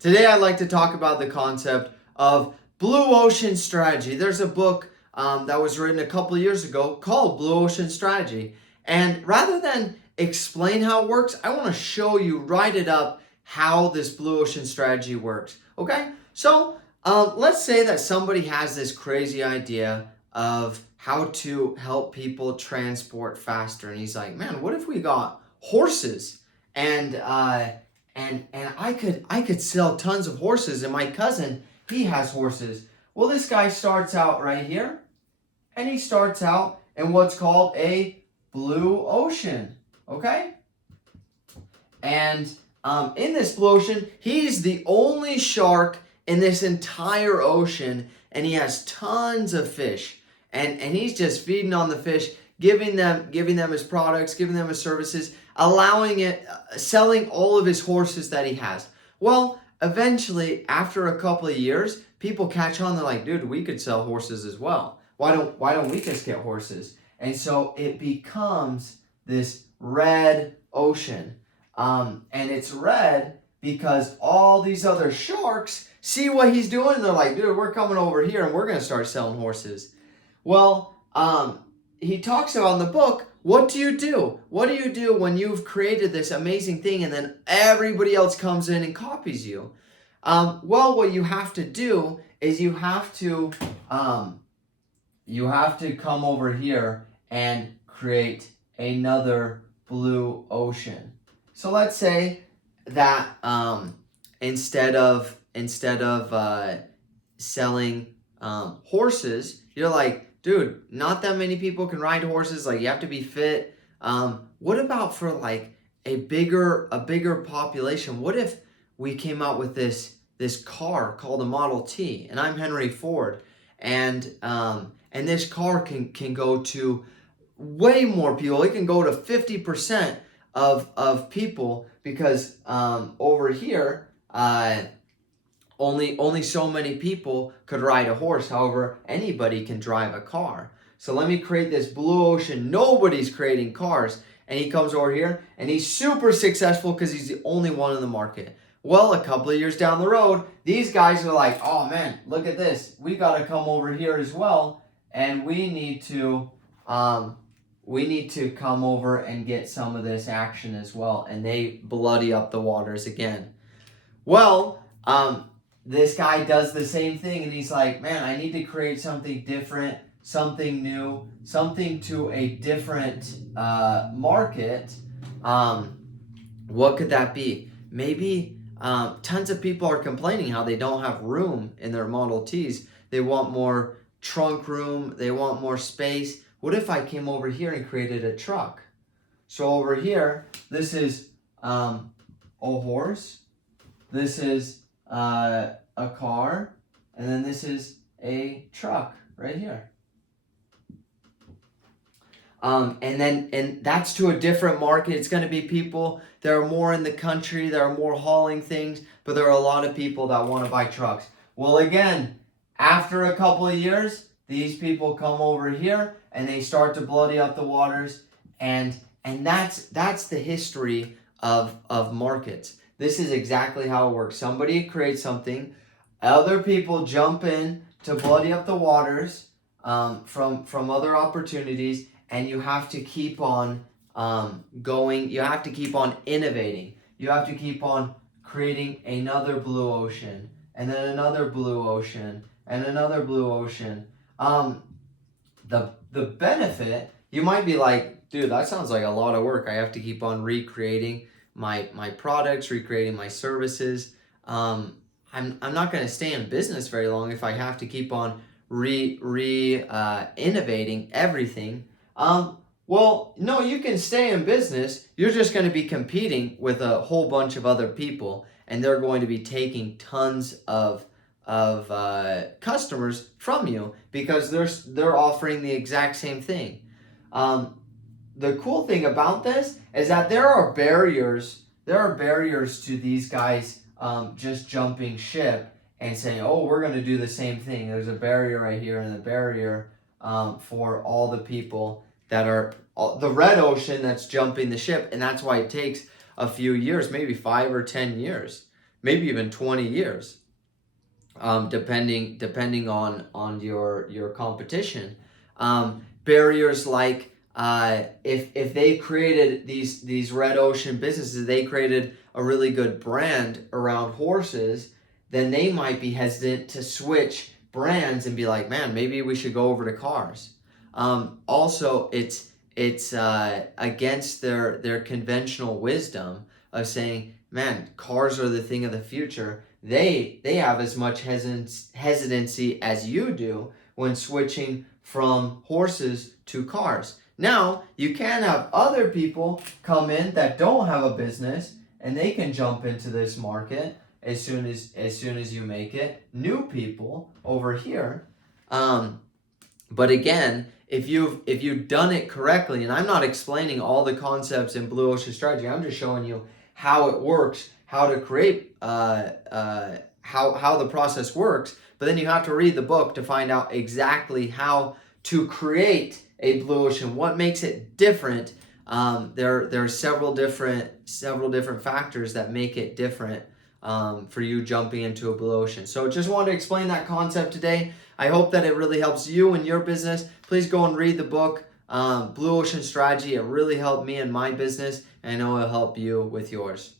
Today I'd like to talk about the concept of blue ocean strategy. There's a book that was written a couple of years ago called Blue Ocean Strategy. And rather than explain how it works, I want to show you, write it up, how this blue ocean strategy works. Okay? So let's say that somebody has this crazy idea of how to help people transport faster. And he's like, man, what if we got horses? And I could sell tons of horses, and my cousin, he has horses. Well, this guy starts out right here, and he starts out in what's called a blue ocean. Okay? And in this blue ocean, he's the only shark in this entire ocean, and he has tons of fish. And he's just feeding on the fish, giving them his products, giving them his services, selling all of his horses that he has. Well, eventually, after a couple of years, people catch on. They're like, dude, we could sell horses as well. Why don't we just get horses? And so it becomes this red ocean. And it's red because all these other sharks see what he's doing, and they're like, dude, we're coming over here and we're going to start selling horses. Well, he talks about in the book, what do you do? What do you do when you've created this amazing thing and then everybody else comes in and copies you? Well, what you have to do is you have to come over here and create another blue ocean. So let's say that instead of selling horses, you're like, dude, not that many people can ride horses. Like, you have to be fit. What about for like a bigger population? What if we came out with this car called a Model T? And I'm Henry Ford, and this car can go to way more people. It can go to 50% of people because over here, only so many people could ride a horse. However, anybody can drive a car. So let me create this blue ocean. Nobody's creating cars. And he comes over here and he's super successful because he's the only one in the market. Well, a couple of years down the road, these guys are like, oh man, look at this. We got to come over here as well. And we need to come over and get some of this action as well. And they bloody up the waters again. Well, this guy does the same thing, and he's like, man, I need to create something different, something new, something to a different market. What could that be? Maybe tons of people are complaining how they don't have room in their Model Ts. They want more trunk room. They want more space. What if I came over here and created a truck? So over here, this is a horse. This is a car, and then this is a truck right here. And that's to a different market. It's going to be people that are more in the country, that are more hauling things, but there are a lot of people that want to buy trucks. Well, again, after a couple of years, these people come over here and they start to bloody up the waters, and that's the history of markets. This is exactly how it works. Somebody creates something, other people jump in to bloody up the waters from other opportunities, and you have to keep on going. You have to keep on innovating. You have to keep on creating another blue ocean, and then another blue ocean, and another blue ocean. The benefit, you might be like, dude, that sounds like a lot of work. I have to keep on recreating my products, recreating my services. I'm not going to stay in business very long if I have to keep on innovating everything. Well, no, you can stay in business. You're just going to be competing with a whole bunch of other people, and they're going to be taking tons of customers from you because they're offering the exact same thing. The cool thing about this is that there are barriers to these guys just jumping ship and saying, oh, we're going to do the same thing. There's a barrier right here, and a barrier for all the people that are the red ocean that's jumping the ship, and that's why it takes a few years, maybe 5 or 10 years, maybe even 20 years, depending on your competition. Barriers like if they created these red ocean businesses, they created a really good brand around horses, then they might be hesitant to switch brands and be like, man, maybe we should go over to cars. Also, it's against their conventional wisdom of saying, man, cars are the thing of the future. They have as much hesitancy as you do when switching from horses to cars. Now, you can have other people come in that don't have a business and they can jump into this market as soon as you make it. New people over here. But again, if you've done it correctly, and I'm not explaining all the concepts in Blue Ocean Strategy, I'm just showing you how it works, how to create, how the process works. But then you have to read the book to find out exactly how to create a blue ocean. What makes it different? There are several different factors that make it different for you jumping into a blue ocean. So just wanted to explain that concept today. I hope that it really helps you in your business. Please go and read the book, Blue Ocean Strategy. It really helped me in my business, and I know it'll help you with yours.